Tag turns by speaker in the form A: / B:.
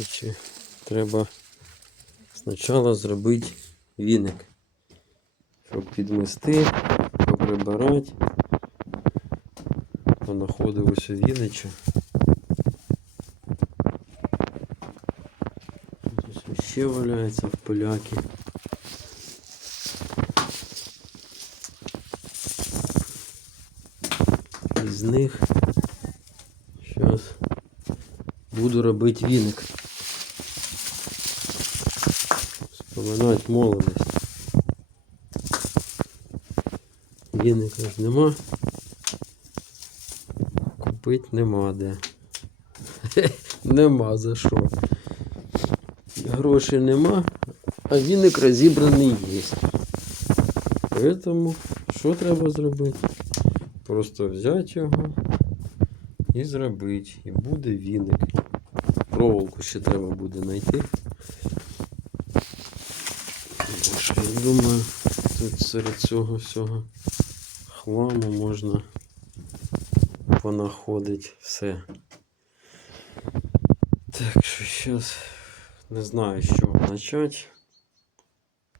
A: Коротше, треба спочатку зробити віник, щоб підмести, поприбирати. Понаходив ось вінича. Тут ще валяється в поляки. Із них зараз буду робити віник. Вспоминать молодость. Віника ж нема. Купити нема де. нема за що. Грошей нема, а віник розібраний є. Поэтому що треба зробити? Просто взяти його і зробити. І буде віник. Проволоку ще треба буде знайти. Тому що я думаю, тут серед цього всього хламу можна понаходити все. Так що зараз не знаю, з чого почати.